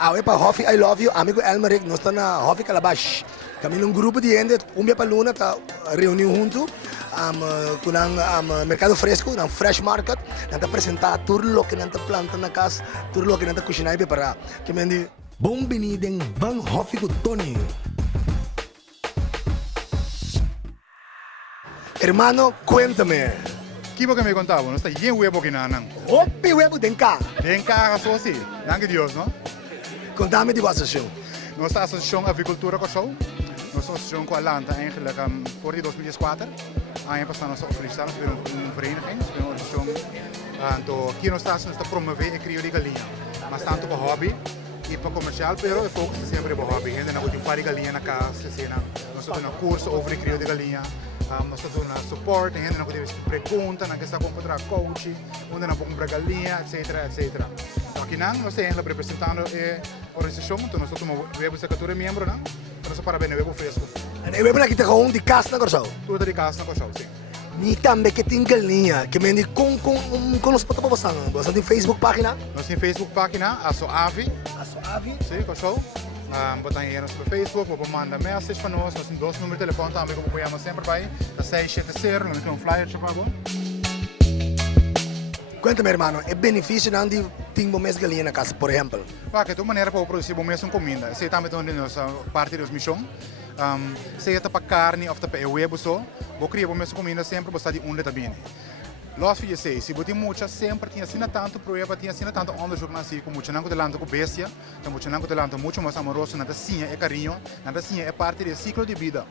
Awe pa Hoffy, I love you, amigo Elmerick, nós estamos na Hoffy Calabash. Kami num grupo de gente, dia para luna, tá reunião junto, com o mercado fresco, na fresh market, nós apresentar tudo o que nós planta na casa, tudo o que nós cozinhar e preparar. Que me diz, bem-vindo em Ban Hoffy com Tony. Hermano, cuéntame. Kibo que me contaba, no está lleno huevo que nada. Hoppie huevo den cá. Den cá, assim, sim. Danke Deus, não? Contame de vossa show. Nossa associação Avicultura Kosovo. Nossa associação com a Lanta eigenlijk voor 2004. Aí passamos nossa oferecemos para uma vereniging, para uma associação. Aqui nós estamos a promover a crio de galinha. Mas tanto para hobby e para comercial, pero o foco sempre para hobby. Ainda não tem várias galinhas na casa, nós estamos no curso over crio de galinha. Nós estamos na suporte, ainda não temos perguntas, não está comprar coach, onde não comprar galinha, etc. Aqui nós estamos representando a organização, então nós estamos web secretário membro, não? Nós parabéns web fresco. E web aqui gewoon de casa na Corsão. Tudo de casa na Corsão, sim. Ni também que tem galinha, que me com os patos para você. Você tem Facebook página? Nós temos Facebook página, a Avi. Sim, Corsão. Botar aí no Facebook, vou mandar mensagem para nós temos 2 números de telefone também, como apoiamos sempre vai, da 670, nós temos um flyer para agora. Cuéntame, hermano, é benefício de ter mais galinha na casa, por exemplo? Que de maneira para produzir bom mesmo comida, se também tem nossa parte da missão, se é para carne ou para huevo só, vou criar bom mesmo comida sempre para de onde também. Los filhos sei, se você muita sempre tinha sido tanto prova, tinha sido tanto onderzoek na si, como não delante com bestia, então não delante muito mais amoroso, nada sim é carinho, nada sim é parte do ciclo de vida.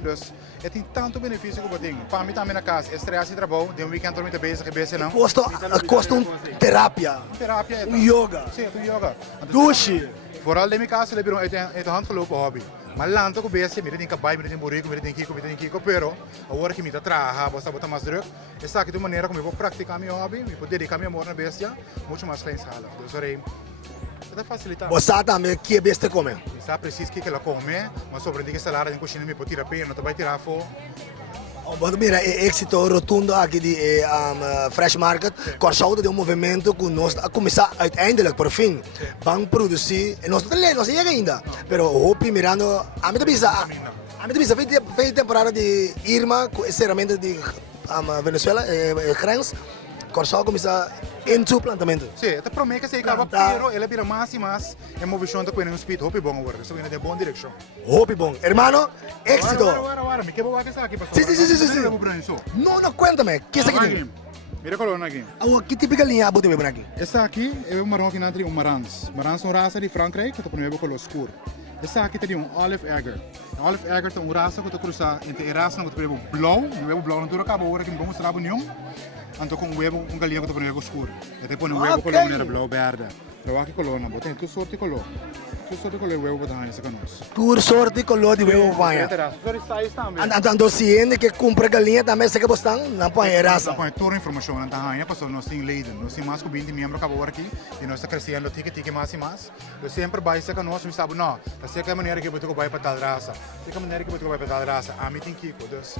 Dus é tem tanto benefício que eu tenho. Para mim também na casa, estresse e trabalho, de weekend dormir bezig, bestia não. Custa terapia. Terapia, yoga. Sim, yoga. Duche. Vooral de minha casa, eu uit de hand gelopen hobby. Maar lanto ko bese, mire tem cabai, mire tem burrico, mire tem kiko, pero agora que me tá trabalhar, você botar mais druk, essa aqui de maneira como eu vou praticar meu hobby, eu vou dedicar meu amor na bestia, muito mais klein sala. Dus sorry, é facilitar. Você também que besta come? Você precisa que ela come, mas sobre que salário de cozinha me pode tirar pena, não vai tirar fo. Mira, é êxito rotundo aqui de Fresh Market. Corsão de movimento que nós começar uiteindelijk, por fim, vamos produzir. Nós não chega ainda, pero hope mirando. A mim também fez temporada de Irma, encerramento de Venezuela, grens. Corsão começa into plantamento. Sim, até promete que se acaba, pero ela vira mais e mais em movimento com um speed, hope bom agora, isso vem de boa direção. Hope bom, hermano, éxito. Agora, me quero que aqui, pastor. Sim. Não, cuéntame, que é aqui? Mira coluna aqui. Que tipo de galinha você tem aqui? Essa aqui é um marrom que não tem Marans. Marans é uma raça de Frankrijk, que está com color escuro. Essa aqui tem Olive Egger. Olive Egger é uma raça que está cruzada entre a raça que está com blauw. O huevo blauw não acaba agora que não vamos mostrar nenhum. Então com o huevo, galinha que está com o huevo escuro. E depois o huevo color era blauw verde. Então aqui coluna, botem tudo sorte de color. Tudo sorte de color huevo que está nessa canos. Tudo sorte de color de huevo banha. Então se ainda que compra galinha também se que você não põe raça. Não põe toda a informação na tahanha, porque nós temos Leiden, nós temos mais que 20 membros que agora aqui e nós estamos crescendo tique mais e mais. Eu sempre vai ser que nós me sabe não, essa é a maneira que eu vou vai para tal raça, essa é a maneira que eu vou vai para tal raça. A mim tem Kiko, dus.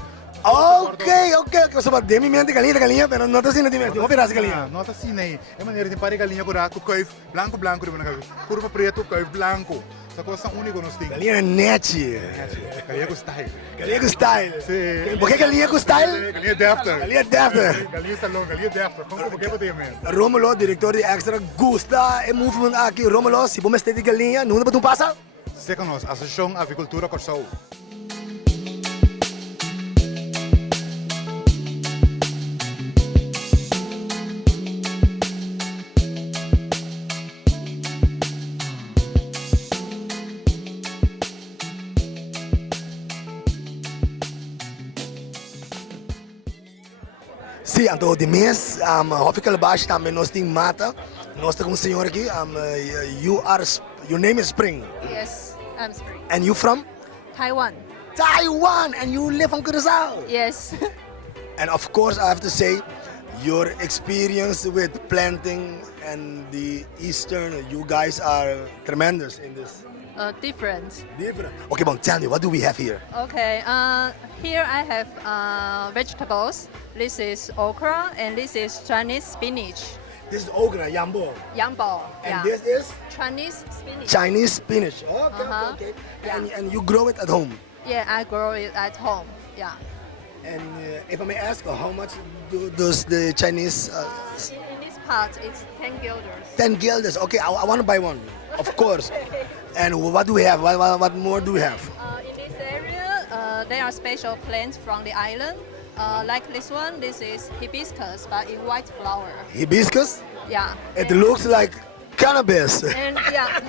Ok, você vai de mente galinha, mas não está sendo de mente. Vou virar essa galinha. Não está assim aí. É maneira de parar galinha com coif branco, curva preto, coif branco. Essa coisa única nós temos. Galinha net. Galinha com style. Galinha com style. Sim. Por que galinha com style? Galinha defter. Galinha defter. Galinha salão, galinha defter. Como que você tem mesmo? Romulo, diretor de Extra, gusta e movimento aqui. Romulo, se você tem galinha, não pode passar? Seca nós, Associação Avicultura Korsão. Sim, então de mês, Hoffy Calabash também nós temos mata. Nós temos um senhor aqui, your name is Spring. Yes, I'm Spring. And you from? Taiwan. Taiwan, and you live in Curaçao. Yes. And of course, I have to say, your experience with planting and the Eastern, you guys are tremendous in this. Different. Okay, bon, tell me, what do we have here? Okay. Here I have vegetables. This is okra and this is Chinese spinach. This is okra, yambo. Yambo. And Yeah. this is Chinese spinach. Chinese spinach. Okay, okay. Yeah. And you grow it at home. Yeah, I grow it at home. Yeah. And if I may ask, how much does the Chinese... In this part, it's 10 guilders. 10 guilders. Okay, I want to buy one. Of course. And what do we have? What more do we have? In this area, there are special plants from the island. Like this one, this is hibiscus, but in white flower. Hibiscus? Yeah. It and, looks like cannabis. And yeah,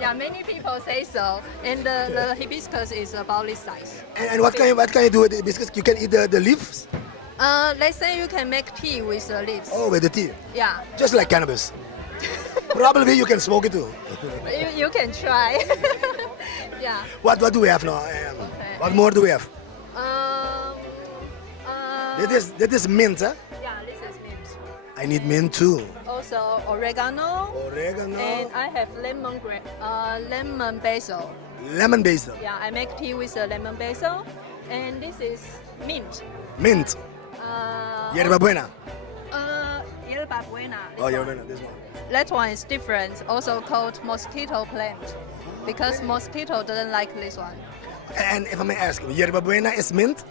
yeah, many people say so. And the hibiscus is about this size. And what can you do with the hibiscus? You can eat the leaves? Let's say you can make tea with the leaves. Oh, with the tea. Yeah, Just like cannabis. Probably you can smoke it too. you can try. Yeah. What do we have now? What more do we have? That is mint, huh? Yeah, this is mint. I need mint too. Also oregano. Oregano. And I have lemon basil. Lemon basil. Yeah, I make tea with the lemon basil. And this is mint. Mint. Yerba buena. Yerba buena. Oh, yerba buena, this one. That one is different, also called mosquito plant. Because mosquito doesn't like this one. And if I may ask, yerba buena is mint?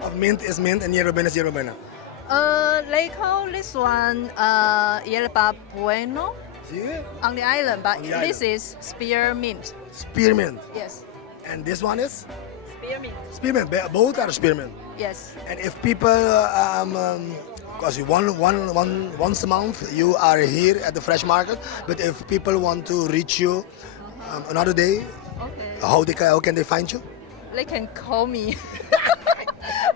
Or mint is mint and yerba buena is yerba buena? They call this one yerba bueno See? on the island, but On the this island. is spearmint. Spearmint. Yes, And this one is? spearmint. Spearmint. Both are spearmint. Yes. And if people, because once a month you are here at the fresh market, but if people want to reach you another day, Okay. how can they find you? They can call me.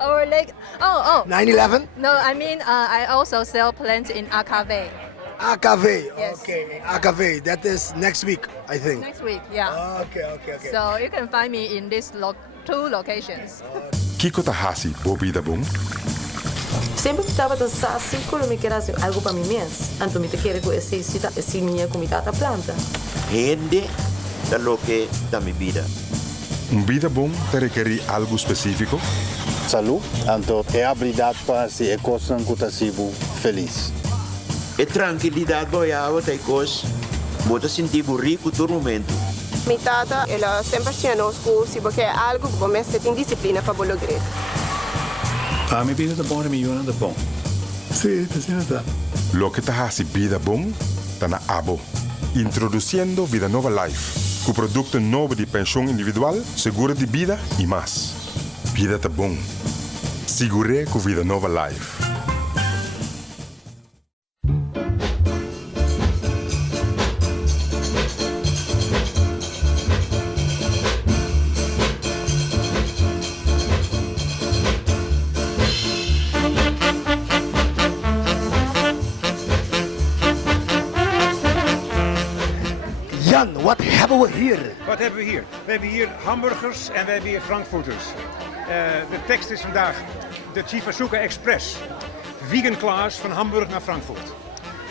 Or like, oh. 911? No, I mean, I also sell plants in Akave. AKV. Yes. Okay, AKV. That is next week, I think. Next week, yeah. Okay. So you can find me in these two locations. Kiko Tahasi, Bobby Dabong. Sempre estava a sassi quando me queria algo para mim mesmo. Então me te queria conhecer se minha comida da planta. Rende da lo que da mi vida. Um vida bom te requer algo específico? Salut, então é a habilidade para se é coisa que está sendo feliz. E tranquilidade boiava tem cos, bota sentir rico todo momento. Minha tata, ela sempre tinha nos cursos, porque é algo que você tem disciplina para lograr. Mi vida de bom é milhão de bom. Sim, está. Lo que Tahasi Vida Bom, está na Abo. Introduzindo Vida Nova Life, com produto novo de pensão individual, seguro de vida e mais. Vida tá bom. Segure com Vida Nova Life. Jan, what hebben we hier? Wat hebben we hier? We hebben hier hamburgers en we hebben hier frankfurters. De tekst is vandaag de Chifazuka Express. Vegan class van Hamburg naar Frankfurt.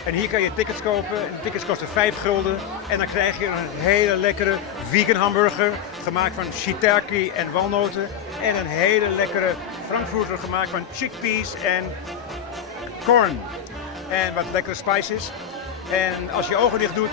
En hier kan je tickets kopen. De tickets kosten 5 gulden. En dan krijg je een hele lekkere vegan hamburger. Gemaakt van shiitake en walnoten. En een hele lekkere frankfurter gemaakt van chickpeas en corn. En wat lekkere spices. En als je je ogen dicht doet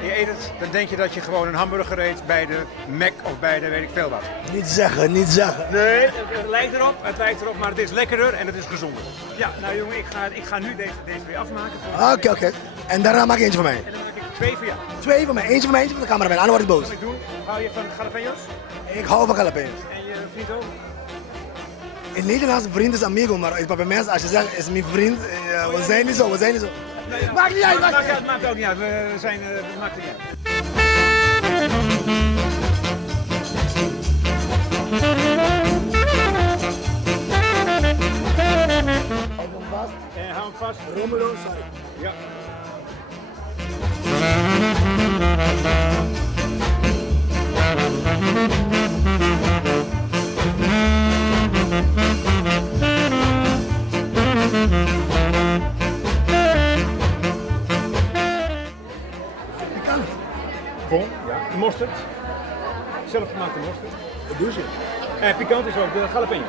en je eet het, dan denk je dat je gewoon een hamburger eet bij de Mac of bij de weet ik veel wat. Niet zeggen. Nee, het lijkt erop, maar het is lekkerder en het is gezonder. Ja, nou jongen, ik ga nu deze weer afmaken. Oké. En daarna maak je eentje van mij. En dan maak ik 2 voor jou. 2 van mij, eentje van de cameraman, anders word ik boos. Wat ik doe, hou je van jalapenos Ik hou van jalapenos. en je vriend ook. In Nederlands vriend is amigo, maar bij mensen als je zegt is mijn vriend, we zijn niet zo. Nou ja, Maakt niet uit. Het maakt ook niet uit, we zijn, het maakt niet uit. En hou hem vast. Romelo, sorry. Ja. Pikant. Bon, ja. Mosterd. Zelfgemaakte mosterd. Wat doe je? En pikant is ook de jalapeno.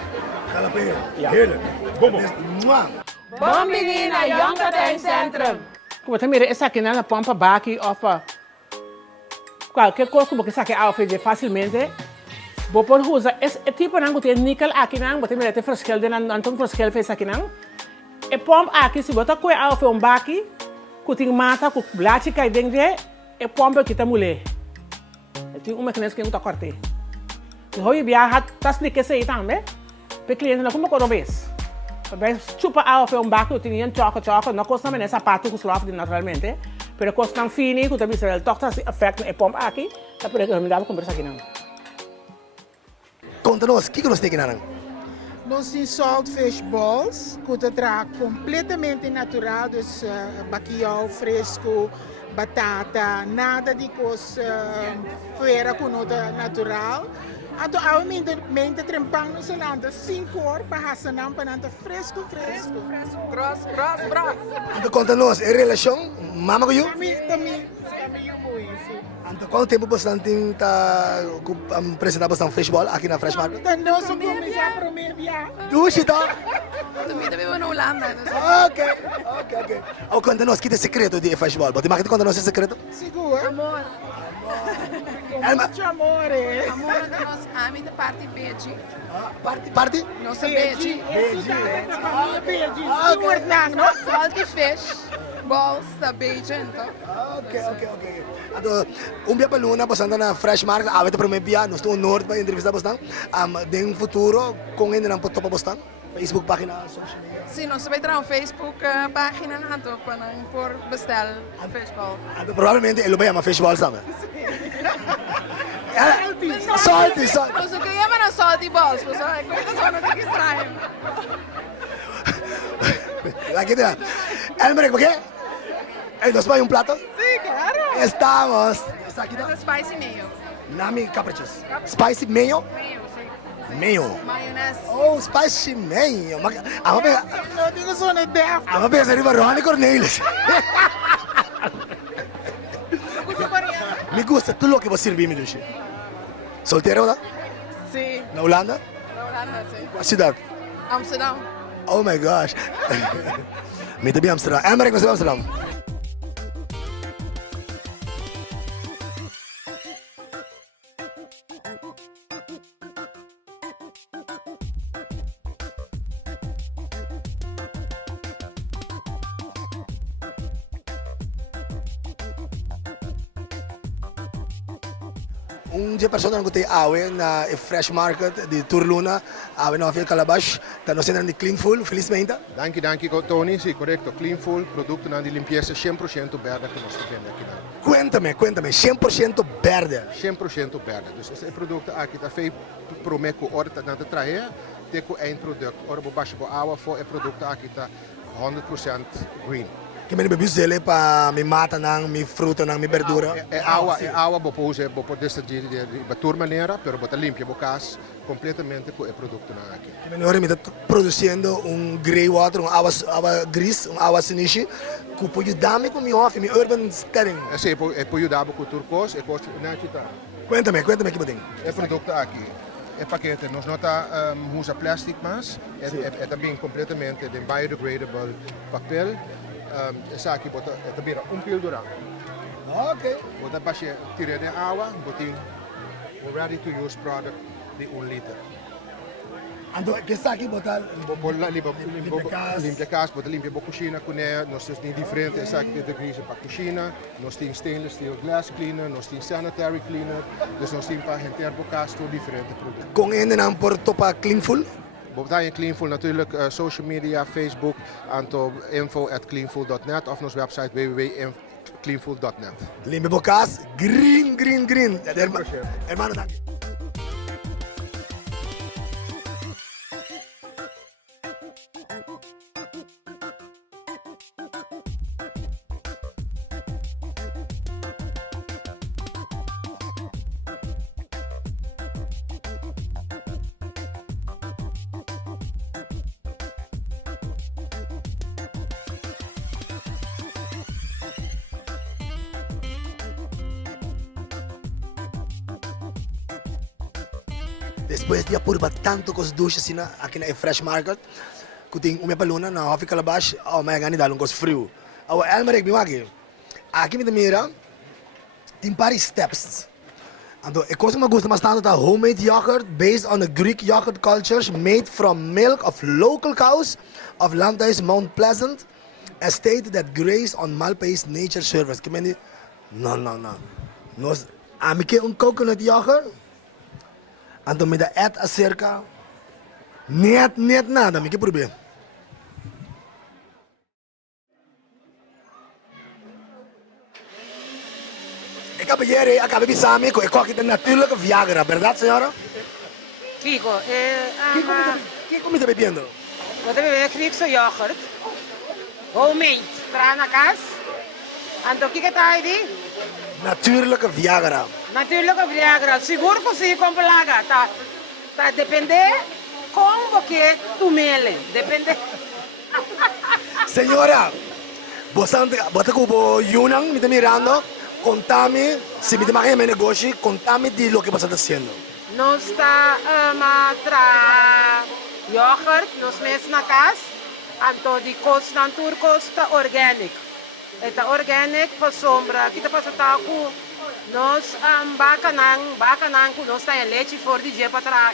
Jalapeno. Ja. Heerlijk. Bonbon. Dat is- Mwah. Bom menina, Yonkatijn Centrum. Como também essa aqui na pompa baki of qualquer coisa como que saque ao fazer facilmente. Vou por usa esse tipo não tem níquel aqui não, mas também tem fresquel de não tem fresquel fez aqui não. E pompa aqui se botar coi ao fazer baki, que tem mata com blate cai dentro e pompa que tá mulher. Tem uma que não esquenta tá corte. Hoje viaja tá explicar isso aí também. Para cliente não como corobes. Mas chupa ao fazer baki, eu tinha choca, não custa mais sapato que slove naturalmente. Pero custa fini, que também será toca se afeta e pompa aqui, tá por que me dava conversa aqui não. Conta-nos, o que nós temos aqui? Nós temos saltfish balls, que é completamente natural, dus bacalhau fresco, batata, nada de coisa fora com nota natural. Ato ao mente trempang no salanda 5 horas para hasanam pananta fresco. Gross. Então conta-nos, em relação, mama com you? Também Então quanto tempo você tem apresentar bastante fishball aqui na Fresh Market? Nós começamos a primeira viagem. Duas então? Também na Holanda. Ok. Oh, conta-nos, que é o segredo de fishball? Você marca conta-nos o segredo? Seguro. Amor. Muito amor. Amor de nós amamos da parte beige. Parte? Nossa beige. Beige. Salty fish. Balls da beige então. Ok. Então, dia para luna, passando na Fresh Market, a vete primeiro dia, nós estamos no norte para entrevistar bastante. De um futuro, com ainda não pode bastante. Facebook página, social media. Sim, nós vamos entrar no Facebook página para por bestel fishball. Provavelmente ele vai chamar fishball, sabe? Salty. Nós o que chamamos salty balls, pessoal. Coisa não tem que estranho. Aqui está. Elmer, ¿por qué? ¿Nos va un plato? Sí, claro. Estamos. Spicy mayo. Nami caprichos. Spicy mayo? Mayo. Mayonnaise. Oh, spicy mayo. Não tenho sono ideia. Vamos pensar em Ronnie Cornelis. Me gusta tudo o que você servir, me deixa. Solteiro, não? Sim. Na Holanda? Na Holanda, sim. Qual cidade? Amsterdam. Oh my gosh. Me também Amsterdam. Elmer, você vai Amsterdam? Dia persona que tem awe na Fresh Market de Turluna, awe na Via Calabash, tá nós tendo de Cleanful, felizmente. Danke, Tony, sim, correto. Cleanful, produto de limpeza 100% verde que nós temos aqui. Cuéntame, 100% verde. 100% verde. Dus esse produto aqui tá feito para me que hora na trazer, tem o eindproduto. Ora bo baixo bo água for é produto aqui tá 100% green. Que me bebi zele para me mata nang, me fruta nang, me verdura. É água bo pose bo desta de batur maneira, pero bota limpia bo cas completamente com o produto na aqui. Que me ora me tá produzindo grey water, água gris, água sinishi, que pode ajudar-me com meu urban setting. Sim, pode ajudar com turcos, é coisa na chita. Cuéntame que botem. É produto aqui. É paquete, nós não está usa plástico, mas é também completamente de biodegradable papel. Essa aqui bota também pil durante. Ok. Bota baixa tira de água, botin ready to use product de 1 liter. Então, que essa aqui botar limpia casa, bota limpia a cozinha com ela, nós temos diferente, essa aqui de grisa para a cozinha, nós temos stainless steel glass cleaner, nós temos sanitary cleaner, dus nós temos para renter a casa todo diferente produto. Com ele não porto para Cleanful? Bovendien in Cleanful natuurlijk social media, Facebook, aantal info@cleanful.net of onze website www.cleanful.net. Limpe bocas, green. Hermano, dank. Depois de apurbar tanto com os duches aqui na Fresh Market, kuting umepaluna na hofi calabash, oh may gani dalong kos frio. Awa elmerek biwagi. Aqui me mira, tem vários steps. Então, eu gosto mais bastante da homemade yogurt based on the Greek yogurt cultures made from milk of local cows of Landhuis Mount Pleasant, a state that graze on Malpais nature service. Que meni? No. Nós, amique coconut yogurt. Então, me dá acerca. Net nada, me que probeer. Ik heb hier een samen, ik kook het een natuurlijke Viagra, verdad, señora? Kiko, ¿Qué comida bebiendo? wat hebben we Griekse yoghurt, homemade, trana kaas, en dan kijk het ID, Natuurlijke Viagra. natuurlijke Viagra, seguro que sim, com plaga, tá depende como que tu mele, depende. Señora, bota ko Yunang, me mirando, contame, si me makia mijn negocio, contame de lo que vas haciendo. Nós está tra yoghurt, nós mes na casa, então de costa turcos está organic. Eta organic pa sombra, kita pa sa taku. Nós bakanang ku nós está leite for de dia para tra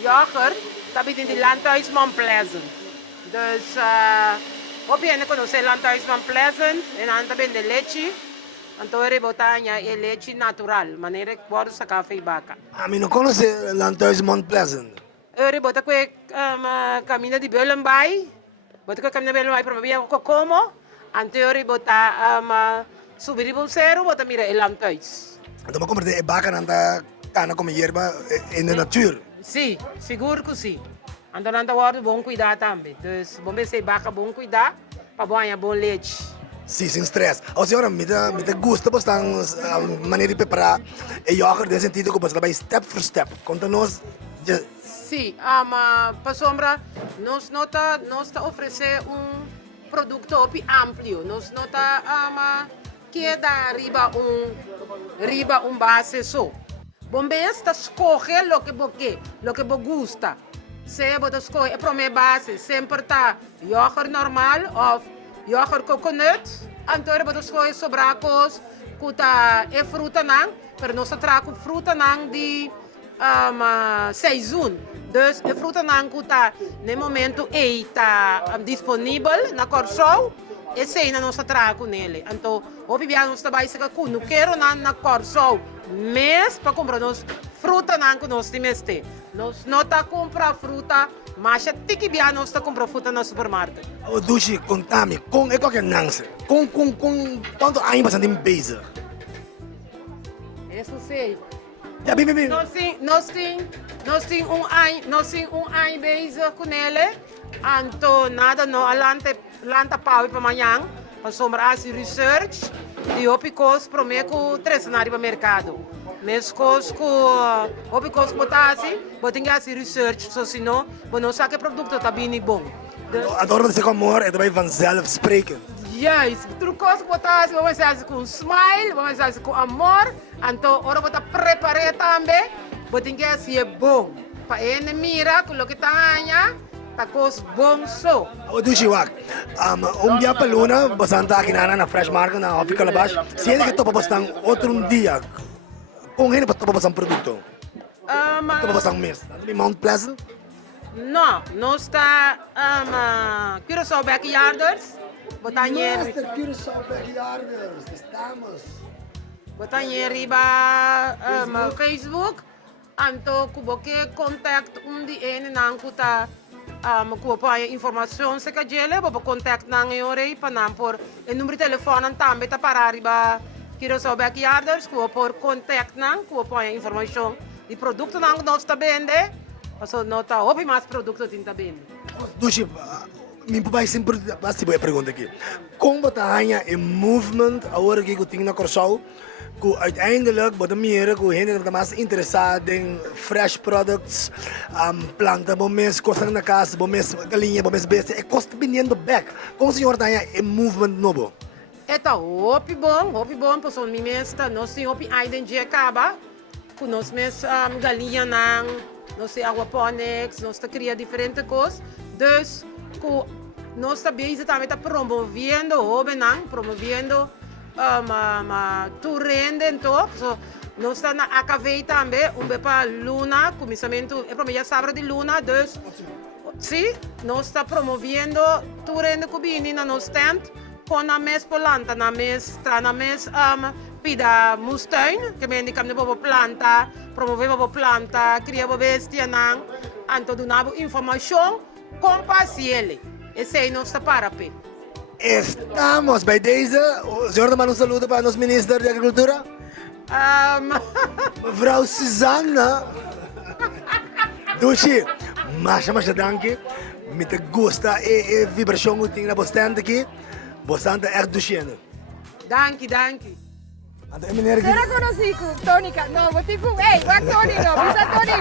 yoghurt, tabi din de Landhuis Mount Pleasant. Dus opien ko nós Landhuis Mount Pleasant, en anta ben de leite. Antore botanya e leite natural, maneira que bora sa café e baca. A mí no conoce Landhuis Mount Pleasant. Ore bota que caminha de Belenbai, bota que caminha de Belenbai para me ko como, anterior bota subir bolsero, bota mira el Landhuis. Então me comprei baca nanda cana como hierba in de natuur. Sim, seguro que sim. Andando agora bom cuidar também. Dus bom ver se baca bom cuidar, para banhar bom leite. Sim, sem stress. Ou senhora, me gusta bastante a maneira de preparar o yogurt, no sentido que você vai step por step. Conta-nos. Sim, para sombra, nós nota oferecer produto amplo. Nós nota que dá riba base só. Bom, está escolher lo que você gosta. Se você escolhe para minha base, sempre tá yogurt normal ou yogurt coconut, antore boto escolhe sobracos, kuta e fruta nang, pero nós trago fruta nang de seizoen. Dus e fruta nang kuta no momento está disponível na Corsol, e cena nós trago nele. Então, o bibiano está vai se que não quero na Corsol, mas para comprar nós fruta nang que nós temos te. Nós não tá comprar fruta, mas tiki biano está comprar fruta no supermercado. O Dushi, contame, com é qualquer nance, com quanto anos você tem bezig? Isso sei. Ja, bem. Nós tem ano bezig com ele, então nada no lanta pau para amanhã, para sombra assim research, e opicos prometo 3 cenários para mercado. Mas opicos botar assim, botem assim research, so senão, não sabe que produto está bem bom. Adoro você com amor, é também vanzelf spreken. Juist, trucos botar assim, vamos fazer com smile, vamos fazer com amor, então ora botar preparar também, botem assim é bom. Para ele mira com o que está ganhando, tá coisa bom só. O Dushi wak, dia paluna, bastante aqui na Fresh Market, na Hofi Calabash, se ele que topa bastante outro dia, com ele topa bastante produto. Topa bastante mês. Mount Pleasant? Não, nós está Curaçao Backyarders. Master Curaçao Backyarders, estamos. Botanha riba Facebook, então kubo que contact dia nang kuta kupo informação se kajele, bobo contact nang yore panam por o número de telefone também tá para riba Curaçao Backyarders, kupo por contact nang kupo informação de produto nang nós tá vende, also nota opi mais produto tinta vende. Dushi, me vai sempre basta boa pergunta aqui. Como tahanha e movement agora que eu tenho na Corsol, que uiteindelijk wat meer que gente está mais interessada em fresh products, planta, bom mês, costa na casa, bom mês galinha, bom mês besta, e costa vendendo back. Como o senhor tahanha e movement novo? Eta hopi bom, pessoal mi mesta, nós tem hopi ainda em dia acaba, com nós mes galinha nang, nós tem aquaponics, nós tá cria diferente coisas, dus nós também estamos promovendo jovens, promovendo turismo, so, nós estamos na AKV também, para Luna, começamento, é para sábado de Luna, dus, sim, nós estamos promovendo turismo cubini na nosso stand, com a mesma planta, na mesma pida mustuin, que me indicam de planta, promover planta, criar bestia, anto donamos informação com paciente. Esse é nosso parapé. Estamos bij deze. O senhor manda saludo para nosso ministro de Agricultura. Mevrouw Susana. Dushi, mas danke. Me te gusta e vibração que tem na bastante aqui. Bastante echt duchendo. Danke. Será conocido, Tónica? No, botico, hey, va Tony, no, bisa Tony.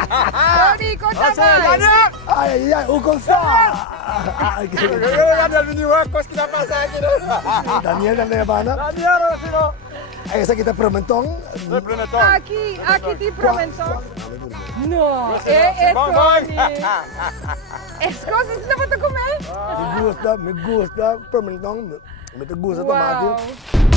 Tony, conta mais. Ai, o Gonçalo. Daniel na Nevana. Essa aqui tá Promentong. Aqui tem Promentong. No, é Tony. Es coisas que dá para comer? Me gusta Promentong. Me gusta tomate.